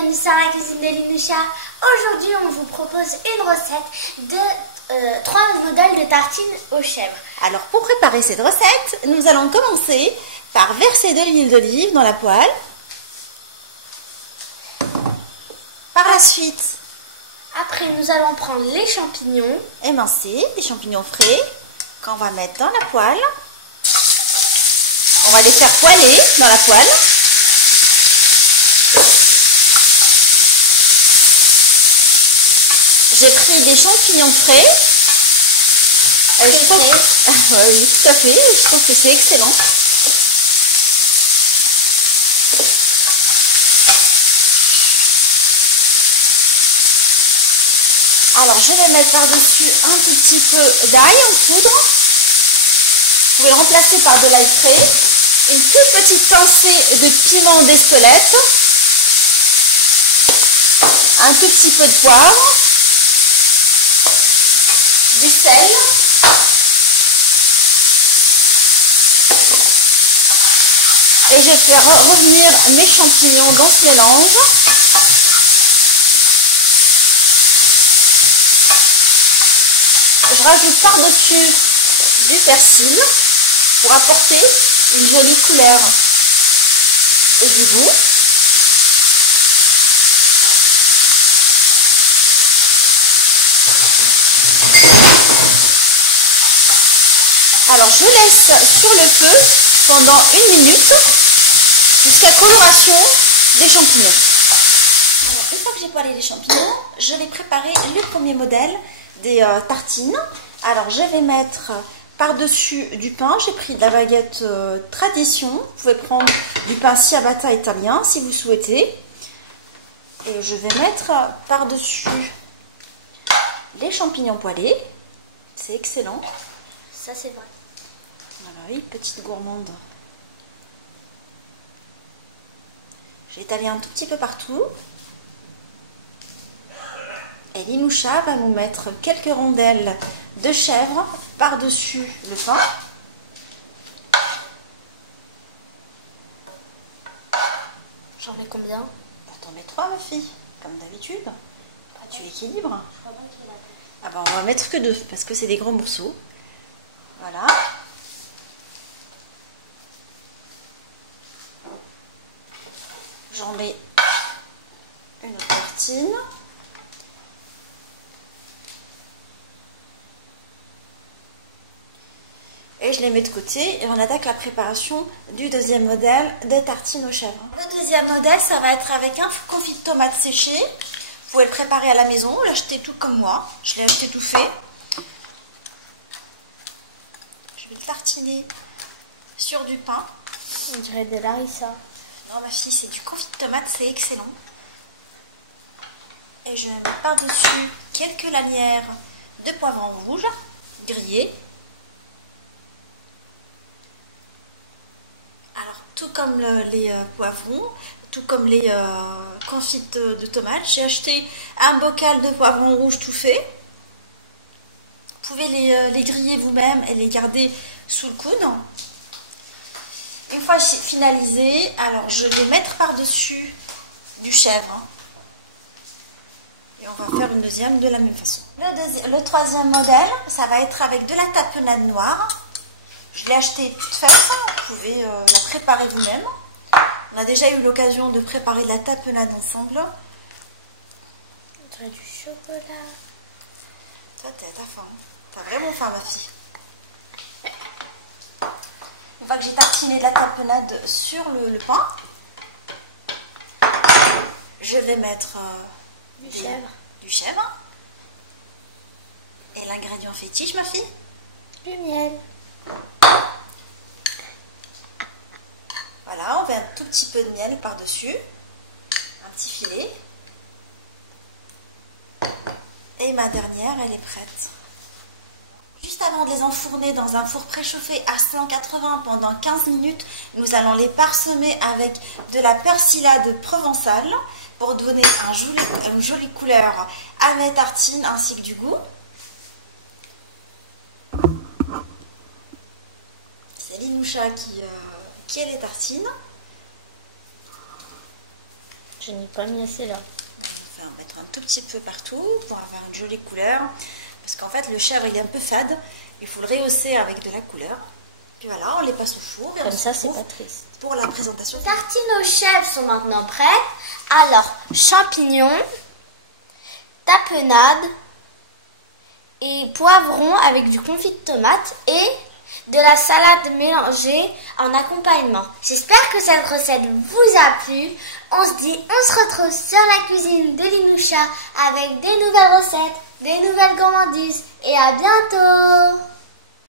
Vanessa, la cuisine de Linoucha. Aujourd'hui, on vous propose une recette de 3 modèles de tartines aux chèvres. Alors, pour préparer cette recette, nous allons commencer par verser de l'huile d'olive dans la poêle. Par la suite, après, nous allons prendre les champignons émincés, des champignons frais, qu'on va mettre dans la poêle. On va les faire poêler dans la poêle. J'ai pris des champignons frais. Oui, tout à fait. Je trouve que c'est excellent. Alors, je vais mettre par-dessus un tout petit peu d'ail en poudre. Vous pouvez le remplacer par de l'ail frais. Une toute petite pincée de piment d'Espelette. Un tout petit peu de poivre. Du sel. Et je vais faire revenir mes champignons dans ce mélange. Je rajoute par-dessus du persil pour apporter une jolie couleur et du goût. Alors je laisse sur le feu pendant 1 minute jusqu'à coloration des champignons. Alors, une fois que j'ai poêlé les champignons, je vais préparer le premier modèle des tartines. Alors je vais mettre par-dessus du pain. J'ai pris de la baguette tradition. Vous pouvez prendre du pain ciabatta italien si vous souhaitez. Et je vais mettre par-dessus les champignons poêlés. C'est excellent. Ça, c'est vrai. Voilà, oui, petite gourmande. J'ai étalé un tout petit peu partout. Et Linoucha va nous mettre quelques rondelles de chèvre par-dessus le pain. J'en mets combien? T'en mets 3, ma fille, comme d'habitude. Tu équilibres. Ah ben, on va mettre que 2 parce que c'est des gros morceaux. Voilà. J'en mets une autre tartine. Et je les mets de côté et on attaque la préparation du deuxième modèle de tartines aux chèvres. Le deuxième modèle, ça va être avec un confit de tomates séché. Vous pouvez le préparer à la maison, l'acheter tout comme moi. Je l'ai acheté tout fait. Je vais le tartiner sur du pain. On dirait de l'harissa. Non, ma fille, c'est du confit de tomates, c'est excellent. Et je vais mettre par-dessus quelques lanières de poivron rouge grillés. Alors, tout comme les poivrons, tout comme les confites de tomates, j'ai acheté un bocal de poivrons rouges tout fait. Vous pouvez les griller vous-même et les garder sous le coude. Une fois finalisé, alors je vais mettre par-dessus du chèvre. Et on va faire une deuxième de la même façon. Le troisième modèle, ça va être avec de la tapenade noire. Je l'ai achetée toute faite, vous pouvez la préparer vous-même. On a déjà eu l'occasion de préparer de la tapenade ensemble. On dirait du chocolat. Toi, t'as faim. T'as vraiment faim, ma fille. Une fois que j'ai tartiné de la tapenade sur le pain, je vais mettre du chèvre. Du chèvre. Et l'ingrédient fétiche, ma fille? Du miel. Voilà, on met un tout petit peu de miel par-dessus. Un petit filet. Et ma dernière, elle est prête. Juste avant de les enfourner dans un four préchauffé à 180 pendant 15 minutes, nous allons les parsemer avec de la persillade provençale pour donner une jolie couleur à mes tartines ainsi que du goût. C'est Linoucha qui est les tartines. Je Je n'ai pas mis assez là. On va en mettre un tout petit peu partout pour avoir une jolie couleur. Parce qu'en fait, le chèvre, il est un peu fade. Il faut le rehausser avec de la couleur. Puis voilà, on les passe au four. Et comme on ça, se c'est retrouve pas triste. pour la présentation. Les tartines aux chèvres sont maintenant prêtes. Alors, champignons, tapenade et poivrons avec du confit de tomate et de la salade mélangée en accompagnement. J'espère que cette recette vous a plu. On se retrouve sur la cuisine de Linoucha avec des nouvelles recettes, des nouvelles gourmandises et à bientôt!